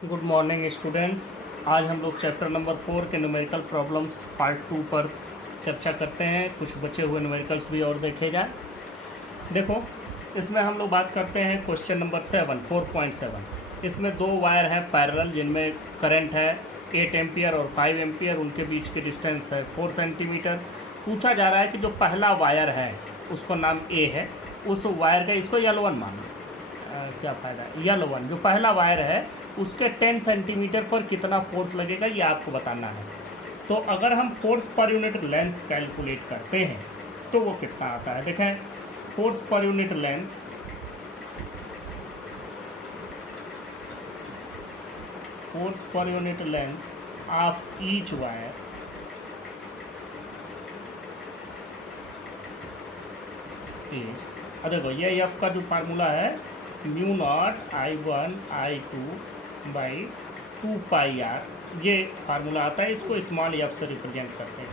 Good morning students. आज हम लोग चैप्टर नंबर 4 के न्यूमेरिकल प्रॉब्लम्स पार्ट 2 पर चर्चा करते हैं। कुछ बचे हुए न्यूमेरिकल्स भी और देखे जाए। देखो, इसमें हम लोग बात करते हैं क्वेश्चन नंबर 7 4.7। इसमें दो वायर हैं पैरेलल, जिनमें करंट है 8 एम्पियर और 5 एम्पियर। उनके बीच की डिस्टेंस है 4 सेंटीमीटर। पूछा जा रहा है कि जो पहला वायर है उसको नाम ए है, उस वायर का, इसको L1 मान लो। क्या फ़ायदा है, L1 जो पहला वायर है उसके 10 सेंटीमीटर पर कितना फोर्स लगेगा ये आपको बताना है। तो अगर हम force per unit length calculate करते हैं तो वो कितना आता है। देखें, force per unit length, force per unit length of each wire देखो ये एफ का जो फार्मूला है mu naught I1 I2 by 2πr, ये फार्मूला आता है। इसको स्मॉल एफ से रिप्रेजेंट करते हैं।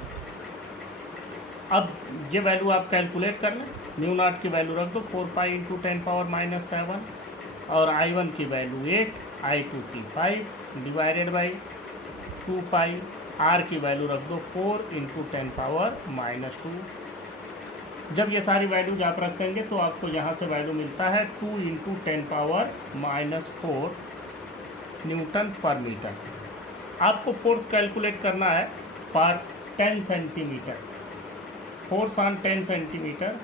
अब ये वैल्यू आप कैलकुलेट कर लें। म्यू नॉट की वैल्यू रख दो 4π इंटू 10⁻⁷ और I1 की वैल्यू 8, I2 की 5 डिवाइडेड बाई 2π, R की वैल्यू रख दो 4 इंटू 10⁻⁻²। जब ये सारी वैल्यूज आप रख देंगे तो आपको यहाँ से वैल्यू मिलता है 2 इंटू 10⁻⁻4 न्यूटन पर मीटर। आपको फोर्स कैलकुलेट करना है पर 10 सेंटीमीटर, फोर्स ऑन 10 सेंटीमीटर।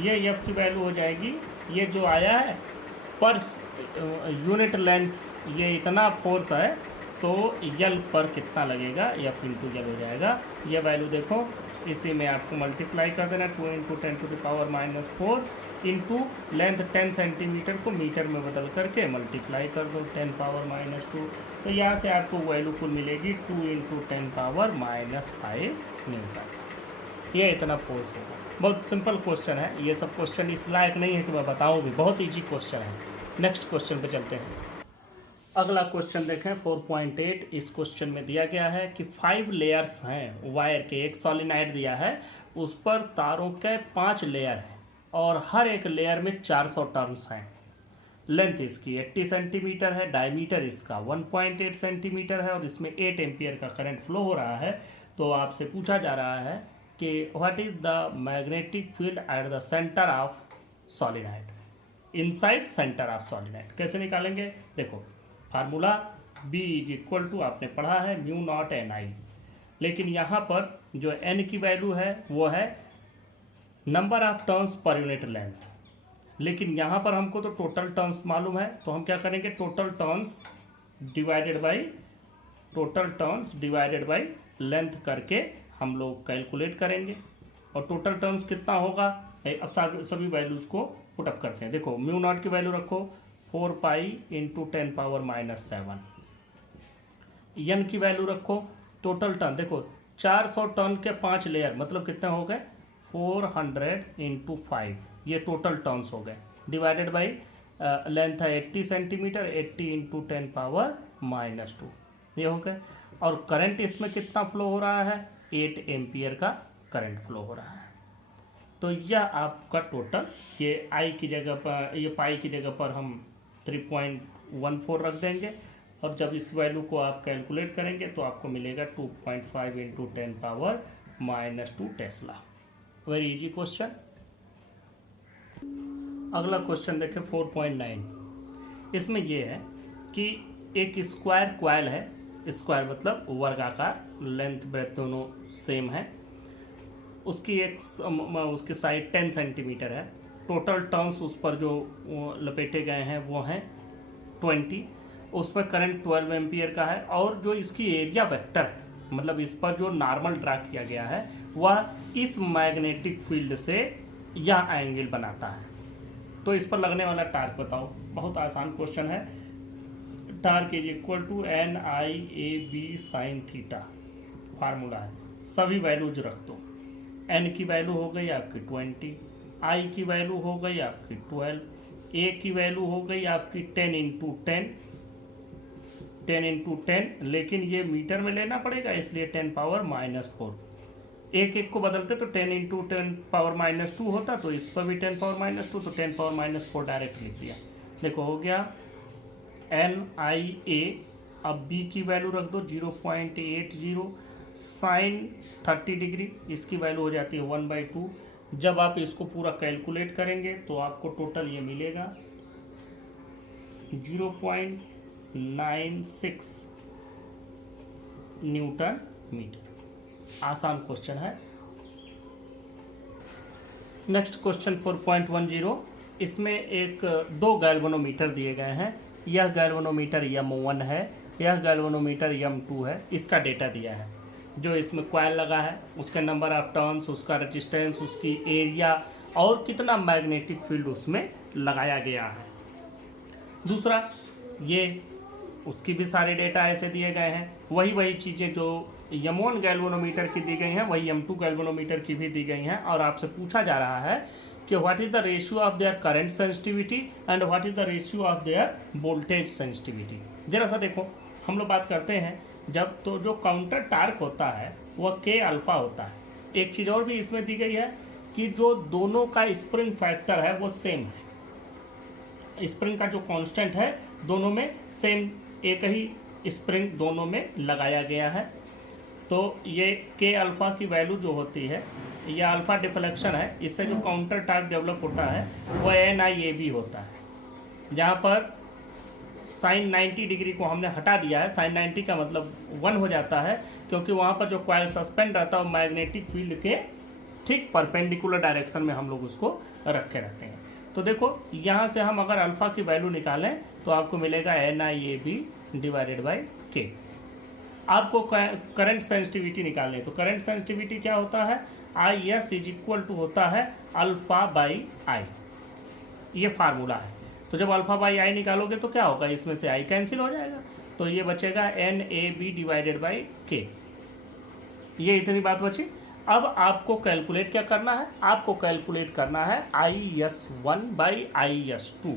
ये एफ की वैल्यू हो जाएगी, ये जो आया है पर यूनिट लेंथ, ये इतना फोर्स है तो यल पर कितना लगेगा, एफ इंटू यल हो जाएगा। ये वैल्यू देखो, इसी में आपको मल्टीप्लाई कर देना 2 इंटू 10⁻⁻4 इंटू लेंथ 10 सेंटीमीटर को मीटर में बदल करके मल्टीप्लाई कर दो 10⁻⁻2। तो यहाँ से आपको वैल्यू कुल मिलेगी 2 इंटू 10⁻⁵ न्यूटन। ये इतना फोर्स होगा। बहुत सिंपल क्वेश्चन है। ये सब क्वेश्चन इस लायक नहीं है कि मैं बताऊँ भी, बहुत ईजी क्वेश्चन है। नेक्स्ट क्वेश्चन पे चलते हैं। अगला क्वेश्चन देखें 4.8। इस क्वेश्चन में दिया गया है कि 5 लेयर्स हैं वायर के, एक सॉलिनॉइड दिया है, उस पर तारों के 5 लेयर हैं और हर एक लेयर में 400 टर्न्स हैं। लेंथ इसकी 80 सेंटीमीटर है, डायमीटर इसका 1.8 सेंटीमीटर है और इसमें 8 एम्पियर का करंट फ्लो हो रहा है। तो आपसे पूछा जा रहा है कि what is the magnetic field at the centre of solenoid, inside centre of solenoid. कैसे निकालेंगे, देखो formula B is equal to, आपने पढ़ा है म्यू नॉट NI, लेकिन यहाँ पर जो N की वैल्यू है वो है number of turns per unit length, लेकिन यहाँ पर हमको तो टोटल टर्न्स मालूम है। तो हम क्या करेंगे, total turns divided by length करके हम लोग कैलकुलेट करेंगे। और टोटल टर्न्स कितना होगा, अब सभी वैल्यूज को पुटअप करते हैं। देखो म्यू नॉट की वैल्यू रखो 4π इंटू 10⁻⁷, एन की वैल्यू रखो, टोटल टर्न देखो 400 टर्न के 5 लेयर मतलब कितने हो गए 400 इंटू 5, ये टोटल टर्न्स हो गए, डिवाइडेड बाई लेंथ है 80 सेंटीमीटर, 80 इंटू 10⁻⁻2, ये हो गए। और करंट इसमें कितना फ्लो हो रहा है, 8 एम्पियर का करंट फ्लो हो रहा है। तो यह आपका टोटल, ये आई की जगह पर, ये पाई की जगह पर हम 3.14 रख देंगे और जब इस वैल्यू को आप कैलकुलेट करेंगे तो आपको मिलेगा 2.5 into 10⁻⁻2 Tesla. Very easy question. अगला क्वेश्चन देखें 4.9। इसमें यह है कि एक स्क्वायर क्वाइल है, स्क्वायर मतलब वर्गाकार, लेंथ ब्रेथ दोनों सेम है, उसकी साइड 10 सेंटीमीटर है, टोटल टर्न्स उस पर जो लपेटे गए हैं वो हैं 20, उसमें करंट 12 एम्पियर का है और जो इसकी एरिया वेक्टर है, मतलब इस पर जो नॉर्मल ड्रा किया गया है वह इस मैग्नेटिक फील्ड से यह एंगल बनाता है। तो इस पर लगने वाला टार्क बताओ। बहुत आसान क्वेश्चन है। Torque is equal to NIAB sin theta, formula है, सभी वैल्यूज रख दो। N की वैल्यू हो गई आपकी 20, I की वैल्यू हो गई आपकी 12, A की वैल्यू हो गई आपकी 10 इंटू 10, लेकिन ये मीटर में लेना पड़ेगा इसलिए 10⁻⁻4। एक एक को बदलते तो 10 इंटू 10⁻² होता, तो इस पर भी 10⁻², तो 10⁻4 डायरेक्ट लिख दिया। देखो हो गया NIA। अब B की वैल्यू रख दो 0.80 साइन 30 डिग्री, इसकी वैल्यू हो जाती है 1/2। जब आप इसको पूरा कैलकुलेट करेंगे तो आपको टोटल ये मिलेगा 0.96 न्यूटन मीटर। आसान क्वेश्चन है। नेक्स्ट क्वेश्चन 4.10, इसमें एक 2 गैल्वेनोमीटर दिए गए हैं। यह गैल्वेनोमीटर M1 है, यह गैल्वेनोमीटर M2 है। इसका डेटा दिया है, जो इसमें कॉइल लगा है उसके नंबर ऑफ टर्न्स, उसका रेजिस्टेंस, उसकी एरिया और कितना मैग्नेटिक फील्ड उसमें लगाया गया है। दूसरा ये उसकी भी सारे डेटा ऐसे दिए गए हैं। वही चीज़ें जो M1 गैल्वेनोमीटर की दी गई हैं वही M2 गैल्वेनोमीटर की भी दी गई हैं। और आपसे पूछा जा रहा है कि what is the ratio of their current sensitivity and what is the ratio of their voltage sensitivity. जरा सा देखो, हम लोग बात करते हैं जब तो जो काउंटर टार्क होता है वह K अल्फा होता है। एक चीज़ और भी इसमें दी गई है कि जो दोनों का स्प्रिंग फैक्टर है वो सेम है। स्प्रिंग का जो कांस्टेंट है दोनों में सेम, एक ही स्प्रिंग दोनों में लगाया गया है। तो ये K अल्फा की वैल्यू जो होती है, यह अल्फा डिफ्लेक्शन है, इससे जो काउंटर टार्क डेवलप होता है वह NIAB होता है। जहाँ पर साइन 90 डिग्री को हमने हटा दिया है, साइन 90 का मतलब 1 हो जाता है, क्योंकि वहाँ पर जो कॉइल सस्पेंड रहता है वो मैग्नेटिक फील्ड के ठीक परपेंडिकुलर डायरेक्शन में हम लोग उसको रखे रहते हैं। तो देखो यहाँ से हम अगर अल्फा की वैल्यू निकालें तो आपको मिलेगा NIAB डिवाइडेड बाई K। आपको करंट सेंसिटिविटी निकालनी है, तो करंट सेंसिटिविटी क्या होता है, IS इज इक्वल टू होता है अल्फा बाई आई। ये फार्मूला है। तो जब अल्फा बाई आई निकालोगे तो क्या होगा, इसमें से आई कैंसिल हो जाएगा, तो ये बचेगा NAB डिवाइडेड बाई K। ये इतनी बात बची। अब आपको कैलकुलेट क्या करना है, आपको कैलकुलेट करना है IS1 बाई IS2।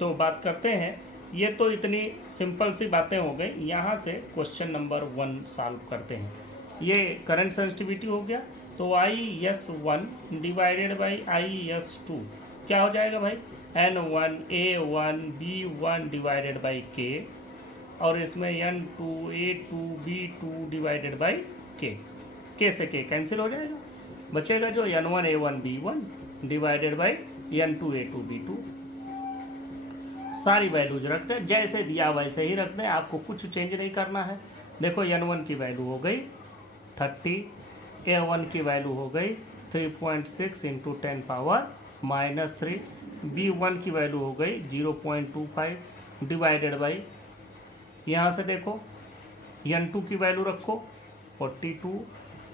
तो बात करते हैं, ये तो इतनी सिंपल सी बातें हो गई। यहाँ से क्वेश्चन नंबर 1 सॉल्व करते हैं। ये करंट सेंसिटिविटी हो गया, तो IS1 डिवाइडेड बाई IS2 क्या हो जाएगा भाई, N1 A1 B1 divided by K, और इसमें N2 A2 B2 divided by K। K से K कैंसिल हो जाएगा, बचेगा जो N1 A1 B1 divided by N2 A2 B2। सारी वैल्यूज रख दें, जैसे दिया वैसे ही रख दें, आपको कुछ चेंज नहीं करना है। देखो N1 की वैल्यू हो गई 30, A1 की वैल्यू हो गई 3.6 इंटू 10⁻³ B1 की वैल्यू हो गई 0.25 डिवाइडेड बाई, यहाँ से देखो N2 की वैल्यू रखो 42,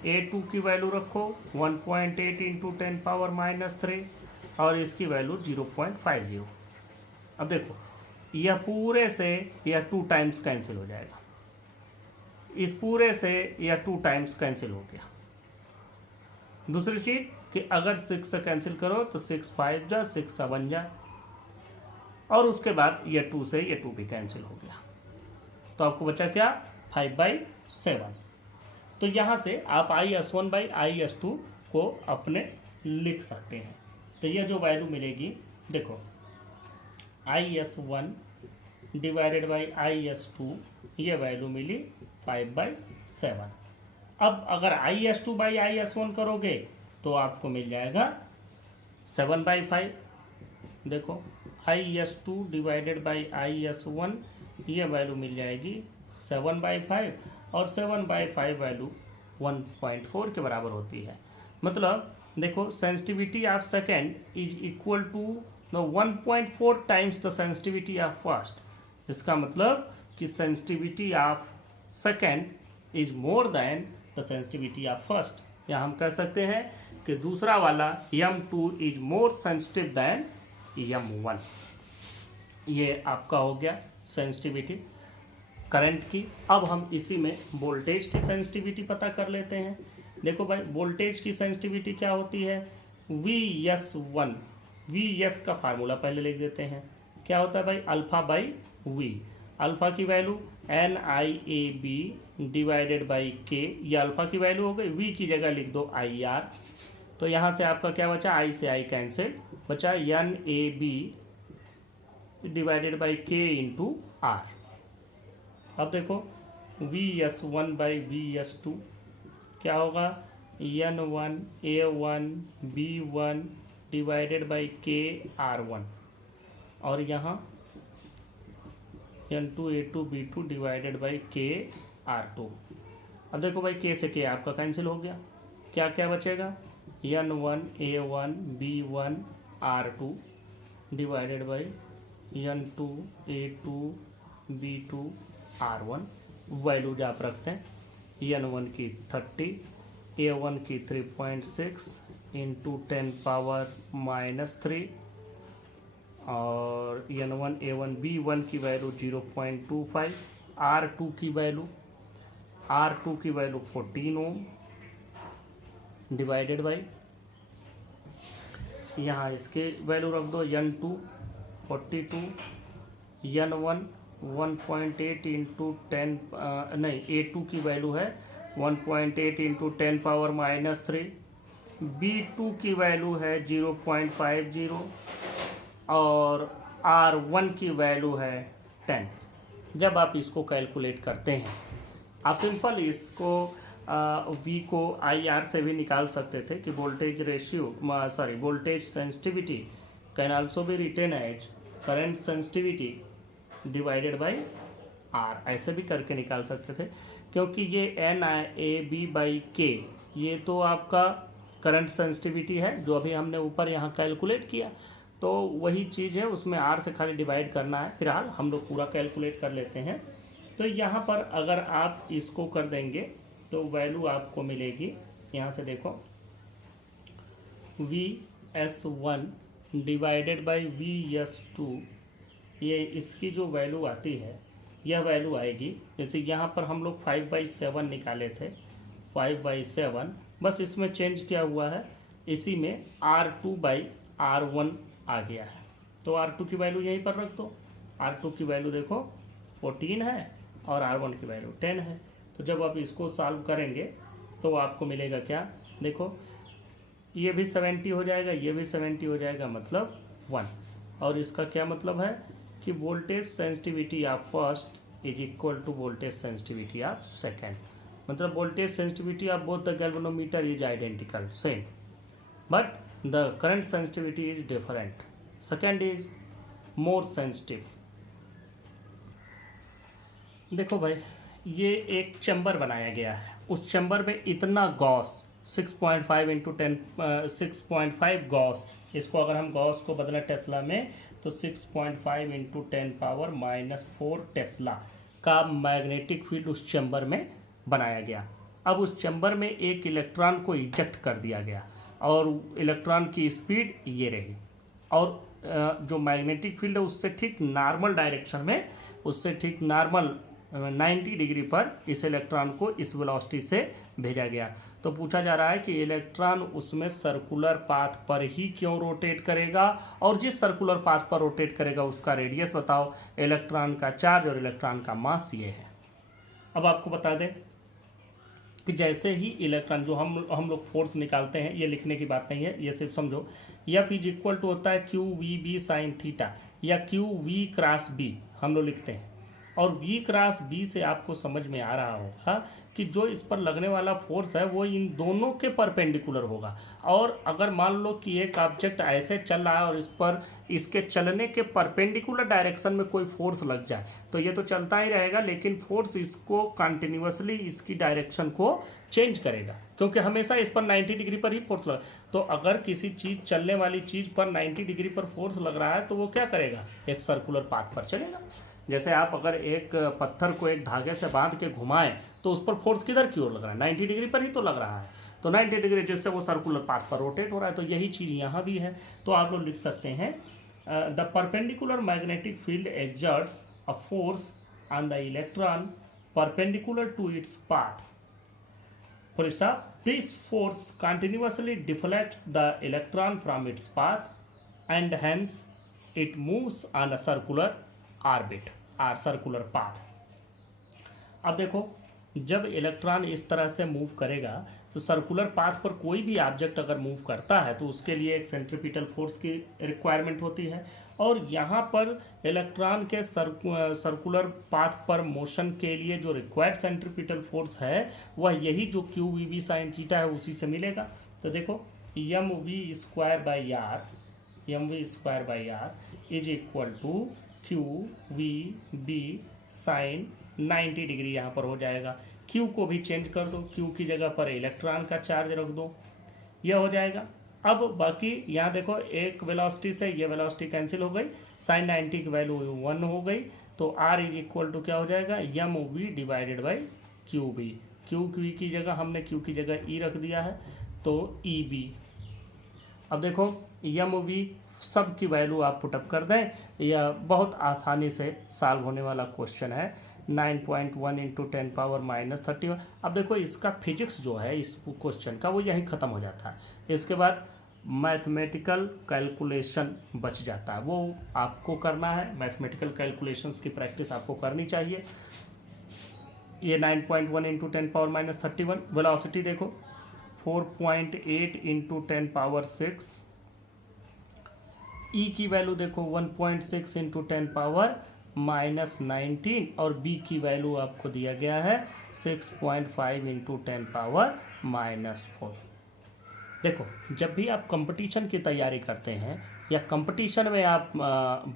A2 की वैल्यू रखो 1.8 इंटू 10⁻³ और इसकी वैल्यू 0.50। अब देखो यह पूरे से यह 2 टाइम्स कैंसिल हो जाएगा, इस पूरे से यह 2 टाइम्स कैंसिल हो गया। दूसरी चीज कि अगर 6 से कैंसिल करो तो 6 5 जा 6 7 जा, और उसके बाद यह 2 से यह 2 भी कैंसिल हो गया, तो आपको बचा क्या 5/7। तो यहाँ से आप IS1 बाई IS2 को अपने लिख सकते हैं। तो यह जो वैल्यू मिलेगी, देखो IS1 डिवाइडेड बाई IS2 ये वैल्यू मिली 5/7। अब अगर IS2 बाई IS1 करोगे तो आपको मिल जाएगा 7/5। देखो IS2 डिवाइडेड बाई IS1 ये वैल्यू मिल जाएगी 7/5, और 7/5 वैल्यू 1.4 के बराबर होती है। मतलब देखो sensitivity of second is equal to 1.4 times the sensitivity of first. इसका मतलब कि sensitivity of second is more than the sensitivity of first. या हम कह सकते हैं कि दूसरा वाला M2 is more sensitive then M1। ये आपका हो गया सेंसिटिविटी करंट की। अब हम इसी में वोल्टेज की सेंसिटिविटी पता कर लेते हैं। देखो भाई वोल्टेज की सेंसिटिविटी क्या होती है, VS1। VS का फार्मूला पहले लिख देते हैं, क्या होता है भाई अल्फा बाई V। अल्फा की वैल्यू NIAB डिवाइडेड बाई के, ये अल्फा की वैल्यू हो गई, v की जगह लिख दो IR। तो यहाँ से आपका क्या बचा, I से I कैंसिल, बचा NAB डिवाइडेड बाई के इंटू R। अब देखो VS1 बाई VS2 क्या होगा, N1 A1 B1 divided by के R1, और यहाँ N2 A2 B2 divided by के R2। अब देखो भाई के से के आपका कैंसिल हो गया, क्या क्या बचेगा, N1 A1 B1 R2 divided by N2 A2 B2 R1। Values आप रखते हैं, N1 की 30, A1 की 3.6 इंटू 10 पावर -3, और N1 A1 B1 की वैल्यू 0.25, R2 की वैल्यू 14 ओम डिवाइडेड बाई, यहाँ इसके वैल्यू रख दो, N2 42, N1 1.8 इंटू 10 नहीं, A2 की वैल्यू है 1.8 इंटू 10 पावर -3, B2 की वैल्यू है 0.50, और R1 की वैल्यू है 10। जब आप इसको कैलकुलेट करते हैं, आप सिंपल इसको V को IR से भी निकाल सकते थे कि voltage ratio, voltage sensitivity can also be written as current sensitivity divided by R, ऐसे भी करके निकाल सकते थे, क्योंकि ये NIAB बाई K ये तो आपका करंट सेंसिटिविटी है जो अभी हमने ऊपर यहाँ कैलकुलेट किया, तो वही चीज़ है, उसमें R से खाली डिवाइड करना है। फिलहाल हम लोग पूरा कैलकुलेट कर लेते हैं। तो यहाँ पर अगर आप इसको कर देंगे तो वैल्यू आपको मिलेगी, यहाँ से देखो VS1 डिवाइडेड बाई VS2, ये इसकी जो वैल्यू आती है यह वैल्यू आएगी, जैसे यहाँ पर हम लोग 5/7 निकाले थे, 5/7, बस इसमें चेंज क्या हुआ है, इसी में R2/R1 आ गया है, तो R2 की वैल्यू यहीं पर रख दो। R2 की वैल्यू देखो 14 है और R1 की वैल्यू 10 है। तो जब आप इसको सॉल्व करेंगे तो आपको मिलेगा क्या, देखो ये भी 70 हो जाएगा, ये भी 70 हो जाएगा, मतलब 1। और इसका क्या मतलब है कि voltage sensitivity of first is equal to voltage sensitivity of second, मतलब voltage sensitivity of both the galvanometer is identical same, but the current sensitivity is different. Second is more sensitive. देखो भाई, ये एक चैम्बर बनाया गया है, उस chamber में इतना गॉस 6.5 इंटू 10 6.5 गॉस, इसको अगर हम गॉस को बदलें टेस्ला में तो 6.5 इंटू 10 पावर -4 टेस्ला का मैग्नेटिक फील्ड उस चैम्बर में बनाया गया। अब उस चैम्बर में एक इलेक्ट्रॉन को इजेक्ट कर दिया गया और इलेक्ट्रॉन की स्पीड ये रही, और जो मैग्नेटिक फील्ड है उससे ठीक नॉर्मल डायरेक्शन में, उससे ठीक नॉर्मल 90 डिग्री पर इस इलेक्ट्रॉन को इस वेलोसिटी से भेजा गया। तो पूछा जा रहा है कि इलेक्ट्रॉन उसमें सर्कुलर पाथ पर ही क्यों रोटेट करेगा, और जिस सर्कुलर पाथ पर रोटेट करेगा उसका रेडियस बताओ। इलेक्ट्रॉन का चार्ज और इलेक्ट्रॉन का मास ये है। अब आपको बता दें कि जैसे ही इलेक्ट्रॉन, जो हम लोग फोर्स निकालते हैं, ये लिखने की बात नहीं है, ये सिर्फ समझो, F इज इक्वल टू होता है QVB साइन थीटा, या QV क्रॉस B हम लोग लिखते हैं, और V क्रॉस B से आपको समझ में आ रहा होगा कि जो इस पर लगने वाला फोर्स है वो इन दोनों के परपेंडिकुलर होगा। और अगर मान लो कि एक ऑब्जेक्ट ऐसे चल रहा है और इस पर इसके चलने के परपेंडिकुलर डायरेक्शन में कोई फोर्स लग जाए तो ये तो चलता ही रहेगा, लेकिन फोर्स इसको कंटिन्यूअसली इसकी डायरेक्शन को चेंज करेगा, क्योंकि हमेशा इस पर 90 डिग्री पर ही फोर्स लगा। तो अगर किसी चीज, चलने वाली चीज पर 90 डिग्री पर फोर्स लग रहा है तो वो क्या करेगा, एक सर्कुलर पाथ पर चलेगा। जैसे आप अगर एक पत्थर को एक धागे से बांध के घुमाएं तो उस पर फोर्स किधर की ओर लग रहा है, 90 डिग्री पर ही तो लग रहा है, तो 90 डिग्री जिससे वो सर्कुलर पाथ पर रोटेट हो रहा है। तो यही चीज यहाँ भी है। तो आप लोग लिख सकते हैं the perpendicular magnetic field exerts a force on the electron perpendicular to its path. Full stop. This force continuously deflects the electron from its path and hence it moves on a circular orbit or circular path. अब देखो, जब electron इस तरह से move करेगा तो circular path पर कोई भी ऑब्जेक्ट अगर मूव करता है तो उसके लिए एक सेंट्रीपिटल फोर्स की रिक्वायरमेंट होती है, और यहाँ पर इलेक्ट्रॉन के सर्कुलर पाथ पर मोशन के लिए जो रिक्वायर्ड सेंट्रीपिटल फोर्स है वह यही जो Q V B sine theta है उसी से मिलेगा। तो देखो M V square by R is equal to Q V B sine 90 degree यहाँ पर हो जाएगा। Q को भी चेंज कर दो, Q की जगह पर इलेक्ट्रॉन का चार्ज रख दो, यह हो जाएगा। अब बाकी यहाँ देखो, एक वेलोसिटी से ये वेलोसिटी कैंसिल हो गई, साइन 90 की वैल्यू 1 हो गई, तो R इज इक्वल टू क्या हो जाएगा, M V divided by Q B. Q V की जगह हमने Q की जगह E रख दिया है, तो ई बी। अब देखो एम वी सब की वैल्यू आप पुटअप कर दें, यह बहुत आसानी से सॉल्व होने वाला क्वेश्चन है। 9.1 इंटू 10 पावर माइनस 31। अब देखो इसका फिजिक्स जो है इस क्वेश्चन का वो यहीं ख़त्म हो जाता है, इसके बाद मैथमेटिकल कैलकुलेशन बच जाता है, वो आपको करना है। मैथमेटिकल कैलकुलेशंस की प्रैक्टिस आपको करनी चाहिए। ये 9.1 इंटू 10 पावर माइनस 31, वेलोसिटी देखो 4.8 इंटू 10 पावर 6, ई की वैल्यू देखो 1.6 इंटू 10 पावर माइनस 19, और बी की वैल्यू आपको दिया गया है 6.5 इंटू 10 पावर माइनस 4। देखो, जब भी आप कंपटीशन की तैयारी करते हैं या कंपटीशन में आप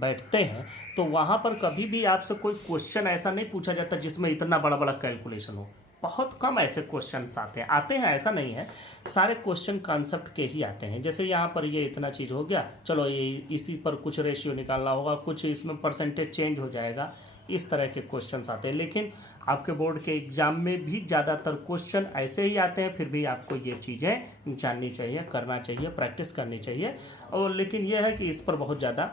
बैठते हैं तो वहाँ पर कभी भी आपसे कोई क्वेश्चन ऐसा नहीं पूछा जाता जिसमें इतना बड़ा बड़ा कैलकुलेशन हो। बहुत कम ऐसे क्वेश्चंस आते हैं ऐसा नहीं है, सारे क्वेश्चन कॉन्सेप्ट के ही आते हैं। जैसे यहाँ पर ये इतना चीज़ हो गया, चलो ये इसी पर कुछ रेशियो निकालना होगा, कुछ इसमें परसेंटेज चेंज हो जाएगा, इस तरह के क्वेश्चंस आते हैं। लेकिन आपके बोर्ड के एग्जाम में भी ज़्यादातर क्वेश्चन ऐसे ही आते हैं, फिर भी आपको ये चीज़ें जाननी चाहिए, करना चाहिए, प्रैक्टिस करनी चाहिए। और लेकिन यह है कि इस पर बहुत ज़्यादा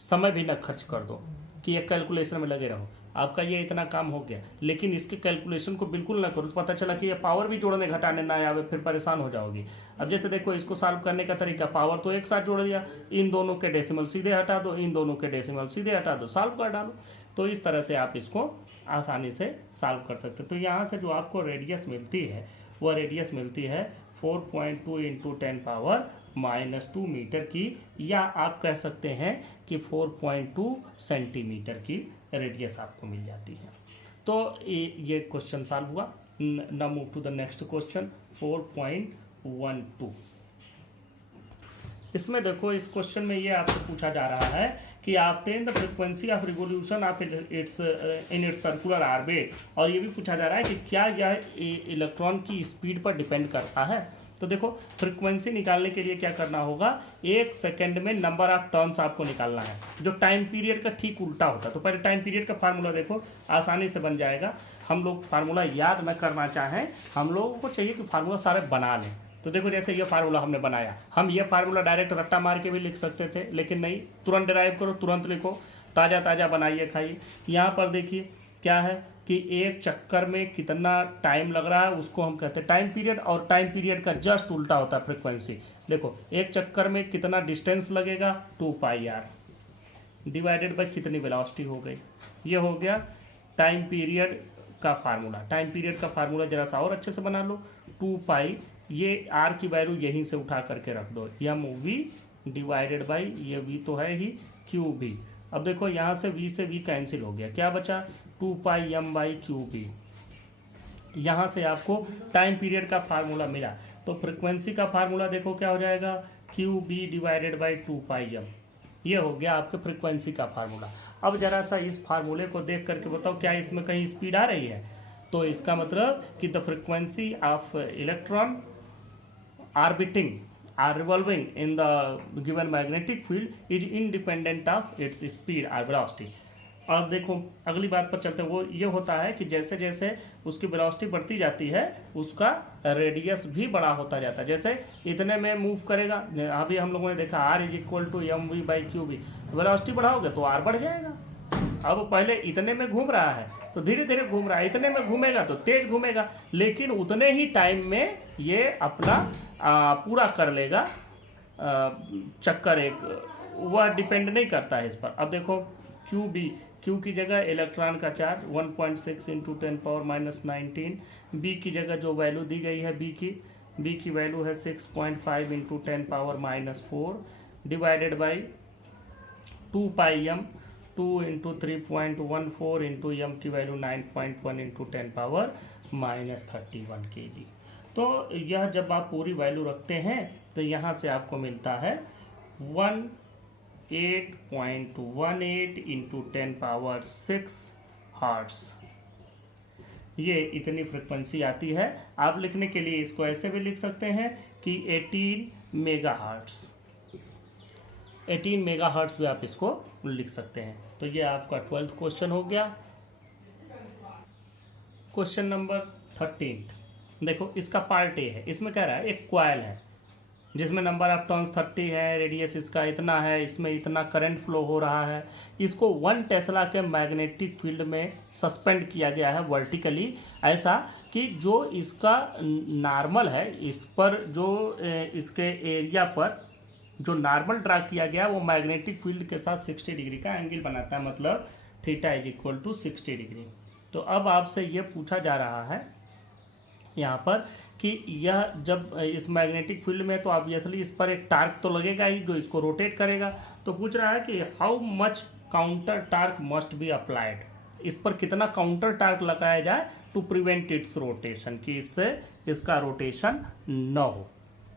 समय भी न खर्च कर दो कि ये कैलकुलेशन में लगे रहो। आपका ये इतना काम हो गया, लेकिन इसके कैलकुलेशन को बिल्कुल ना करो, तो पता चला कि ये पावर भी जोड़ने घटाने ना आवे, फिर परेशान हो जाओगी। अब जैसे देखो, इसको सॉल्व करने का तरीका, पावर तो एक साथ जोड़ दिया, इन दोनों के डेसिमल सीधे हटा दो, इन दोनों के डेसिमल सीधे हटा दो, सॉल्व कर डालो। तो इस तरह से आप इसको आसानी से सॉल्व कर सकते हो। तो यहाँ से जो आपको रेडियस मिलती है वह रेडियस मिलती है 4.2 इंटू 10 पावर माइनस 2 मीटर की, या आप कह सकते हैं कि 4.2 सेंटीमीटर की रेडियस आपको मिल जाती है। तो ये क्वेश्चन सॉल्व हुआ। Now move to the next question 4.12। इसमें देखो, इस क्वेश्चन में ये आपसे पूछा जा रहा है कि obtain the frequency of revolution of it's in its circular orbit, और ये भी पूछा जा रहा है कि क्या यह इलेक्ट्रॉन की स्पीड पर डिपेंड करता है। तो देखो, फ्रीक्वेंसी निकालने के लिए क्या करना होगा, 1 सेकेंड में नंबर ऑफ टर्न्स आपको निकालना है, जो टाइम पीरियड का ठीक उल्टा होता है। तो पहले टाइम पीरियड का फार्मूला देखो, आसानी से बन जाएगा। हम लोग फार्मूला याद न करना चाहें, हम लोगों को चाहिए कि फार्मूला सारे बना लें। तो देखो, जैसे ये फार्मूला हमने बनाया, हम ये फार्मूला डायरेक्ट रट्टा मार के भी लिख सकते थे, लेकिन नहीं, तुरंत डिराइव करो, तुरंत लिखो, ताज़ा ताज़ा बनाइए, खाइए। यहाँ पर देखिए क्या है कि एक चक्कर में कितना टाइम लग रहा है उसको हम कहते हैं टाइम पीरियड, और टाइम पीरियड का जस्ट उल्टा होता है फ्रीक्वेंसी। देखो, एक चक्कर में कितना डिस्टेंस लगेगा, 2πr डिवाइडेड बाय कितनी वेलोसिटी हो गई, ये हो गया टाइम पीरियड का फार्मूला। टाइम पीरियड का फार्मूला जरा सा और अच्छे से बना लो, 2π, ये r की वैल्यू यहीं से उठा करके रख दो, एम वी डिवाइडेड बाई, ये v तो है ही, क्यू बी। अब देखो, यहाँ से v से v कैंसिल हो गया, क्या बचा, 2πm/qb। यहाँ से आपको टाइम पीरियड का फार्मूला मिला, तो फ्रीक्वेंसी का फार्मूला देखो क्या हो जाएगा, qb डिवाइडेड बाई 2πm। ये हो गया आपके फ्रीक्वेंसी का फार्मूला। अब जरा सा इस फार्मूले को देख करके बताओ, क्या इसमें कहीं स्पीड आ रही है? तो इसका मतलब कि the frequency of electron orbiting are revolving in the given magnetic field is independent of its speed or velocity। और देखो, अगली बात पर चलते हैं, वो ये होता है कि जैसे जैसे उसकी वेलोसिटी बढ़ती जाती है उसका रेडियस भी बड़ा होता जाता है। जैसे इतने में मूव करेगा, अभी हम लोगों ने देखा r is equal to M V by Q B, velocity बढ़ाओगे तो r बढ़ जाएगा। अब पहले इतने में घूम रहा है तो धीरे धीरे घूम रहा है, इतने में घूमेगा तो तेज घूमेगा, लेकिन उतने ही टाइम में ये अपना पूरा कर लेगा चक्कर एक, वह डिपेंड नहीं करता है इस पर। अब देखो, Q की जगह इलेक्ट्रॉन का चार्ज 1.6 इंटू 10⁻⁻19, B की जगह जो वैल्यू दी गई है B की वैल्यू है 6.5 into 10⁻⁻4 divided by 2πm 2 into 3.14 into m की वैल्यू 9.1 इंटू 10⁻31 kg। तो यह जब आप पूरी वैल्यू रखते हैं तो यहाँ से आपको मिलता है 18.18 इंटू 10⁻6 हर्ट्स। ये इतनी फ्रिक्वेंसी आती है। आप लिखने के लिए इसको ऐसे भी लिख सकते हैं कि 18 मेगाहर्ट्ज भी आप इसको लिख सकते हैं। तो ये आपका 12th क्वेश्चन हो गया। क्वेश्चन नंबर 13 देखो, इसका पार्ट ए है। इसमें कह रहा है एक कॉइल है जिसमें नंबर ऑफ टर्न्स 30 है, रेडियस इसका इतना है, इसमें इतना करंट फ्लो हो रहा है। इसको 1 टेस्ला के मैग्नेटिक फील्ड में सस्पेंड किया गया है वर्टिकली, ऐसा कि जो इसका नॉर्मल है, इस पर जो इसके एरिया पर जो नॉर्मल ड्रा किया गया वो मैग्नेटिक फील्ड के साथ 60 डिग्री का एंगल बनाता है, मतलब theta is equal to 60 degree. तो अब आपसे ये पूछा जा रहा है यहाँ पर कि यह जब इस मैग्नेटिक फील्ड में, तो ऑब्वियसली इस पर एक टार्क तो लगेगा ही जो इसको रोटेट करेगा। तो पूछ रहा है कि how much counter torque must be applied, इस पर कितना काउंटर टार्क लगाया जाए टू प्रिवेंट इट्स रोटेशन, कि इससे इसका रोटेशन न हो।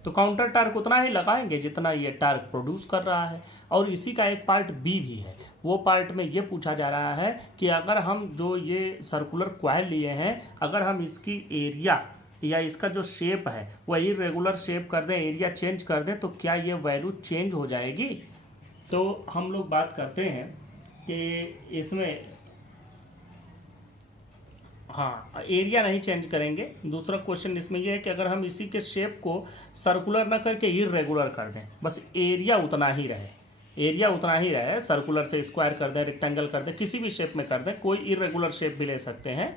तो काउंटर टार्क उतना ही लगाएंगे जितना ये टार्क प्रोड्यूस कर रहा है। और इसी का एक पार्ट बी भी है। वो पार्ट में ये पूछा जा रहा है कि अगर हम जो ये सर्कुलर कॉइल लिए हैं, अगर हम इसकी एरिया या इसका जो शेप है वो इरेगुलर शेप कर दें, एरिया चेंज कर दें, तो क्या ये वैल्यू चेंज हो जाएगी। तो हम लोग बात करते हैं कि इसमें हाँ, एरिया नहीं चेंज करेंगे। दूसरा क्वेश्चन इसमें यह है कि अगर हम इसी के शेप को सर्कुलर ना करके इरेगुलर कर दें, बस एरिया उतना ही रहे, सर्कुलर से स्क्वायर कर दें, रेक्टेंगल कर दें, किसी भी शेप में कर दें, कोई इरेगुलर शेप भी ले सकते हैं,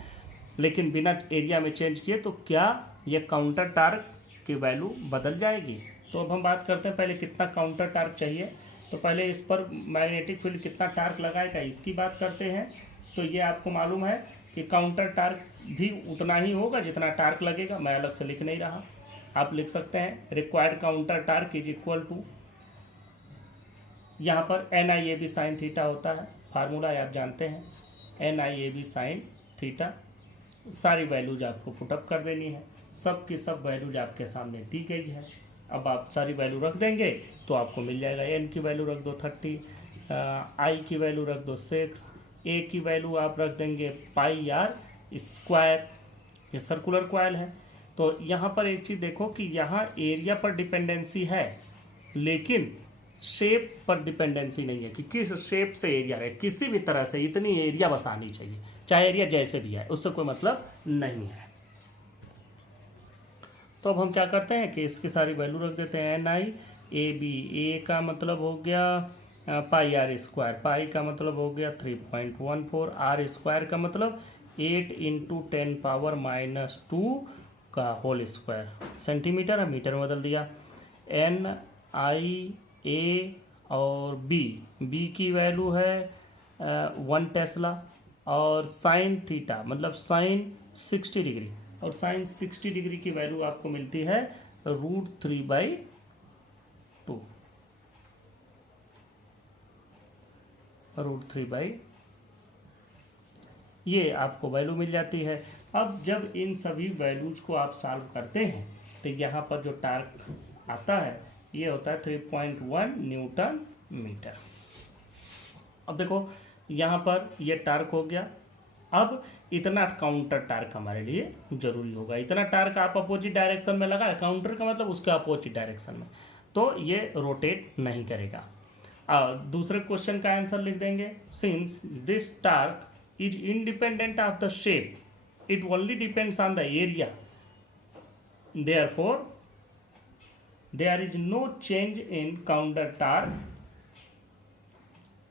लेकिन बिना एरिया में चेंज किए, तो क्या ये काउंटर टार्क की वैल्यू बदल जाएगी। तो अब हम बात करते हैं पहले कितना काउंटर टार्क चाहिए। तो पहले इस पर मैग्नेटिक फील्ड कितना टार्क लगाएगा इसकी बात करते हैं। तो ये आपको मालूम है कि काउंटर टार्क भी उतना ही होगा जितना टार्क लगेगा। मैं अलग से लिख नहीं रहा, आप लिख सकते हैं required counter torque is equal to, यहाँ पर NIAB साइन थीटा होता है, फार्मूला आप जानते हैं, NIAB साइन थीटा। सारी वैल्यूज आपको पुटअप कर देनी है, सब की सब वैल्यूज आपके सामने दी गई है। अब आप सारी वैल्यू रख देंगे तो आपको मिल जाएगा। n की वैल्यू रख दो 30, i की वैल्यू रख दो 6, a की वैल्यू आप रख देंगे पाई आर स्क्वायर। ये सर्कुलर कॉइल है। तो यहाँ पर एक चीज़ देखो कि यहाँ एरिया पर डिपेंडेंसी है, लेकिन शेप पर डिपेंडेंसी नहीं है कि किस शेप से एरिया रहे, किसी भी तरह से इतनी एरिया बस आनी चाहिए, चाहे एरिया जैसे भी है, उससे कोई मतलब नहीं है। तो अब हम क्या करते हैं कि इसकी सारी वैल्यू रख देते हैं। NIAB, a का मतलब हो गया पाई आर स्क्वायर, पाई का मतलब हो गया 3.14, आर स्क्वायर का मतलब 8 इंटू 10⁻⁻2 का होल स्क्वायर, सेंटीमीटर है, मीटर में बदल दिया। NIA और B की वैल्यू है 1 टेस्ला, और साइन थीटा मतलब साइन 60 डिग्री, और साइन 60 डिग्री की वैल्यू आपको मिलती है √3/2। √3/, ये आपको वैल्यू मिल जाती है। अब जब इन सभी वैल्यूज को आप सॉल्व करते हैं तो यहाँ पर जो टार्क आता है ये होता है 3.1 न्यूटन मीटर। अब देखो यहाँ पर ये टार्क हो गया। अब इतना काउंटर टार्क हमारे लिए जरूरी होगा। इतना टार्क आप अपोजिट डायरेक्शन में लगाए, काउंटर का मतलब उसके अपोजिट डायरेक्शन में, तो ये रोटेट नहीं करेगा। दूसरे क्वेश्चन का आंसर लिख देंगे, since this torque is independent of the shape, it only depends on the area, therefore there is no change in counter torque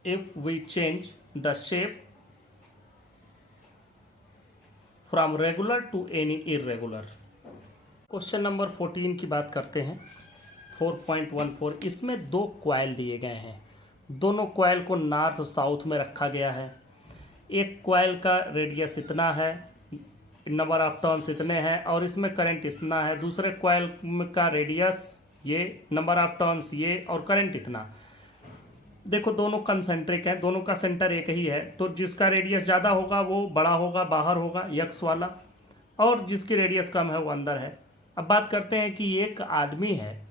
if we change the shape from regular to any irregular। Question number 14 की बात करते हैं, 4.14। इसमें 2 coil दिए गए हैं, दोनों coil को नॉर्थ साउथ में रखा गया है। एक कॉइल का रेडियस इतना है, नंबर ऑफ टर्न्स इतने हैं और इसमें करंट इतना है, दूसरे कॉइल का रेडियस ये, नंबर ऑफ टर्न्स ये और करंट इतना। देखो दोनों कंसेंट्रिक है, दोनों का सेंटर एक ही है, तो जिसका रेडियस ज़्यादा होगा वो बड़ा होगा, बाहर होगा यक्स वाला, और जिसकी रेडियस कम है वो अंदर है। अब बात करते हैं कि एक आदमी है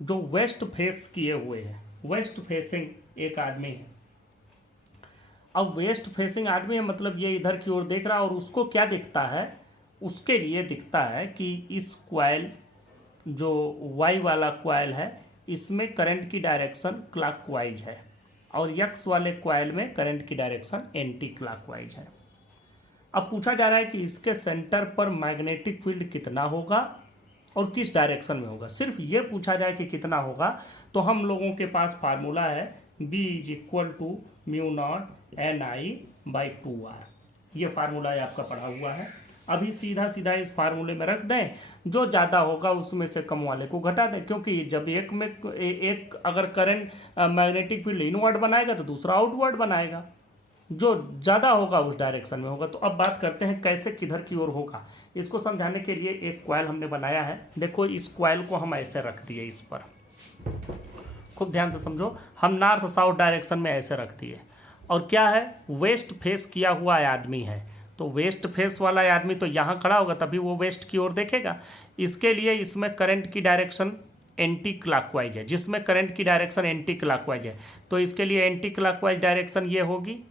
जो वेस्ट फेस किए हुए है, वेस्ट फेसिंग एक आदमी है। अब वेस्ट फेसिंग आदमी है मतलब ये इधर की ओर देख रहा है, और उसको क्या दिखता है, उसके लिए दिखता है कि इस क्वाइल जो वाई वाला क्वाइल है इसमें करंट की डायरेक्शन क्लॉकवाइज है और यक्स वाले क्वाइल में करंट की डायरेक्शन एंटी क्लॉकवाइज है। अब पूछा जा रहा है कि इसके सेंटर पर मैग्नेटिक फील्ड कितना होगा और किस डायरेक्शन में होगा। सिर्फ ये पूछा जाए कि कितना होगा तो हम लोगों के पास फार्मूला है B = μ0 Ni/2r। ये फार्मूला आपका पढ़ा हुआ है। अभी सीधा सीधा इस फार्मूले में रख दें, जो ज़्यादा होगा उसमें से कम वाले को घटा दें, क्योंकि जब एक अगर करंट मैग्नेटिक फील्ड इनवर्ड बनाएगा तो दूसरा आउटवर्ड बनाएगा, जो ज़्यादा होगा उस डायरेक्शन में होगा। तो अब बात करते हैं कैसे किधर की ओर होगा। इसको समझाने के लिए एक कॉइल हमने बनाया है। देखो इस कॉइल को हम ऐसे रख दिए, इस पर खूब ध्यान से समझो, हम नॉर्थ साउथ डायरेक्शन में ऐसे रख दिए, और क्या है, वेस्ट फेस किया हुआ आदमी है, तो वेस्ट फेस वाला आदमी तो यहाँ खड़ा होगा तभी वो वेस्ट की ओर देखेगा। इसके लिए इसमें करंट की डायरेक्शन एंटी क्लॉकवाइज है, जिसमें करंट की डायरेक्शन एंटी क्लॉकवाइज है, तो इसके लिए एंटी क्लॉकवाइज डायरेक्शन ये होगी,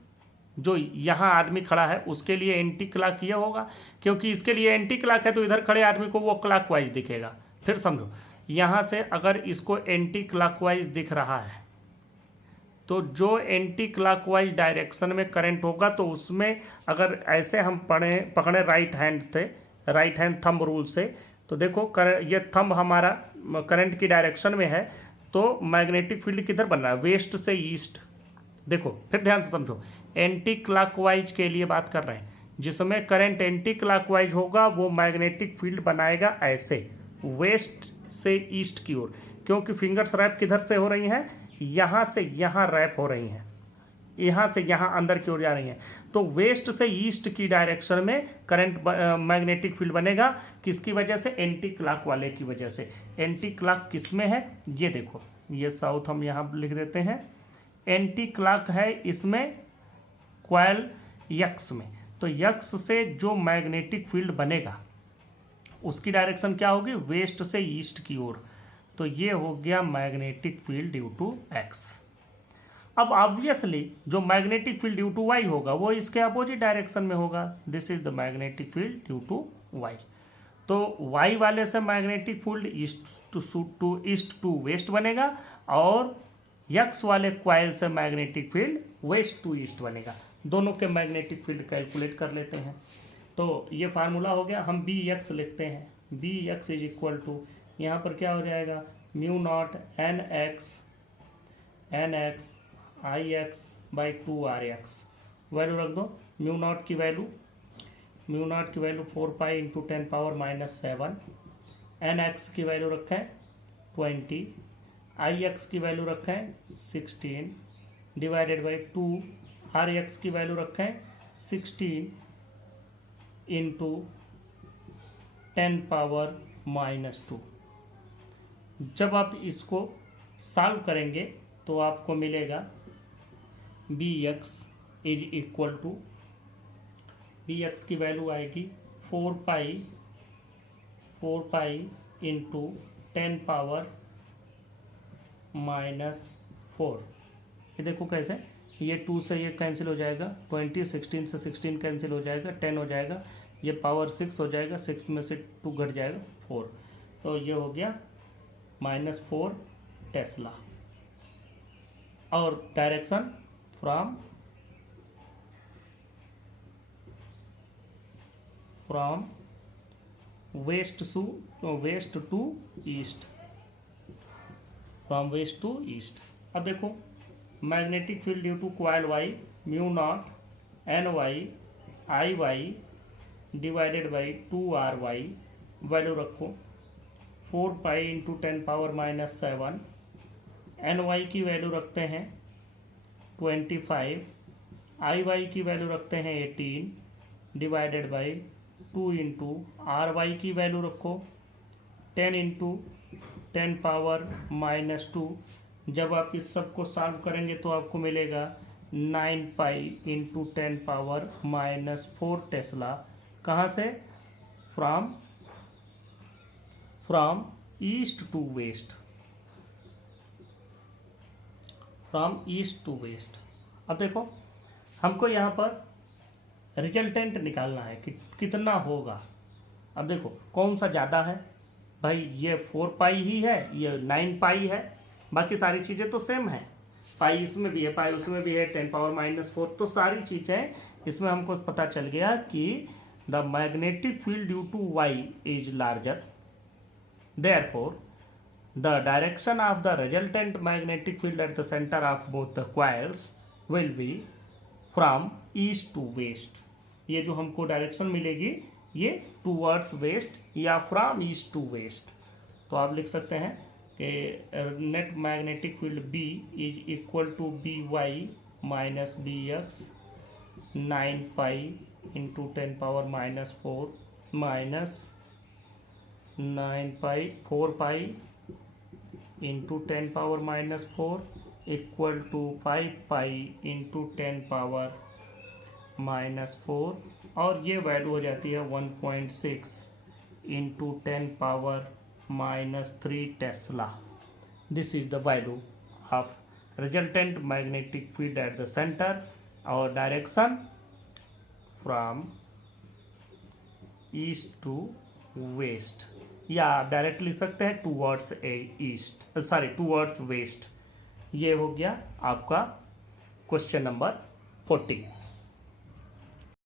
जो यहाँ आदमी खड़ा है उसके लिए एंटी क्लॉक ये होगा, क्योंकि इसके लिए एंटी क्लॉक है तो इधर खड़े आदमी को वो क्लॉकवाइज दिखेगा। फिर समझो, यहाँ से अगर इसको एंटी क्लॉकवाइज दिख रहा है तो जो एंटी क्लॉकवाइज डायरेक्शन में करंट होगा तो उसमें अगर ऐसे हम पकड़े राइट हैंड थंब रूल से, तो देखो ये थंब हमारा करंट की डायरेक्शन में है, तो मैग्नेटिक फील्ड किधर बन रहा है, वेस्ट से ईस्ट। देखो फिर ध्यान से समझो, एंटी क्लॉकवाइज के लिए बात कर रहे हैं, जिसमें करंट एंटी क्लॉकवाइज होगा वो मैग्नेटिक फील्ड बनाएगा ऐसे, वेस्ट से ईस्ट की ओर, क्योंकि फिंगर्स रैप किधर से हो रही हैं, यहाँ से यहाँ रैप हो रही हैं, यहाँ से यहाँ अंदर की ओर जा रही हैं, तो वेस्ट से ईस्ट की डायरेक्शन में करंट मैग्नेटिक फील्ड बनेगा। किसकी वजह से, एंटी क्लॉक वाले की वजह से। एंटी क्लॉक किस में है, ये देखो, ये साउथ हम यहाँ लिख देते हैं, एंटी क्लॉक है इसमें क्वाइल यक्स में, तो यक्स से जो मैग्नेटिक फील्ड बनेगा उसकी डायरेक्शन क्या होगी, वेस्ट से ईस्ट की ओर, तो ये हो गया magnetic field due to X. अब ऑब्वियसली जो magnetic field due to Y होगा वो इसके अपोजिट डायरेक्शन में होगा, this is the magnetic field due to Y. तो वाई वाले से magnetic field east to west बनेगा, और यक्स वाले क्वाइल से magnetic field west to east बनेगा। दोनों के मैग्नेटिक फील्ड कैलकुलेट कर लेते हैं। तो ये फार्मूला हो गया, हम बी एक्स लिखते हैं, B X is equal to, यहाँ पर क्या हो जाएगा, μ0 nx Ix/2Rx, वैल्यू रख दो। μ0 की वैल्यू 4 पाई इंटू 10⁻⁻7, nx की वैल्यू रखें 20, Ix की वैल्यू रखें 16 डिवाइडेड बाई 2, Rx की वैल्यू रखें 16 इंटू 10⁻⁻2। जब आप इसको सॉल्व करेंगे तो आपको मिलेगा Bx is equal to, Bx की वैल्यू आएगी 4 पाई इंटू 10⁻⁴। ये देखो कैसे, ये 2 से ये कैंसिल हो जाएगा, 20, 16 से 16 कैंसिल हो जाएगा, 10 हो जाएगा, ये पावर 6 हो जाएगा, 6 में से 2 घट जाएगा 4, तो ये हो गया -4 टेस्ला। और direction from west to east, from west to east. अब देखो magnetic field due to coil Y μ0 ny Iy divided by 2Ry, value रखो 4 पाई इंटू 10⁻⁻7, ny की वैल्यू रखते हैं 25 आई वाई की वैल्यू रखते हैं 18 divided by 2 into R Y की वैल्यू रखो 10 इंटू 10 पावर माइनस 2। जब आप इस सब को सॉल्व करेंगे तो आपको मिलेगा 9 pi into 10 power minus 4 tesla. कहाँ से? From east to west, from east to west. अब देखो हमको यहाँ पर रिजल्टेंट निकालना है कि कितना होगा। अब देखो कौन सा ज़्यादा है भाई, ये 4 पाई ही है, ये 9 पाई है, बाकी सारी चीज़ें तो सेम है। पाई इसमें भी है, पाई उसमें भी है, 10 पावर माइनस 4, तो सारी चीज़ें इसमें हमको पता चल गया कि the magnetic field due to Y is larger, therefore the direction of the resultant magnetic field at the center of both the coils will be from east to west। ये जो हमको डायरेक्शन मिलेगी ये टूवर्ड्स वेस्ट या from east to west. तो आप लिख सकते हैं कि net magnetic field B is equal to B Y minus B X 9 pi into 10 power minus 4 minus 9 pi 4 pi into 10 power minus 4 equal to 5 pi into 10 power minus 4, और ये value हो जाती है 1.6 into 10 power minus 3 tesla. This is the value of resultant magnetic field at the centre और direction from east to west, या आप direct लिख सकते हैं towards east, sorry towards west. ये हो गया आपका क्वेश्चन नंबर 40।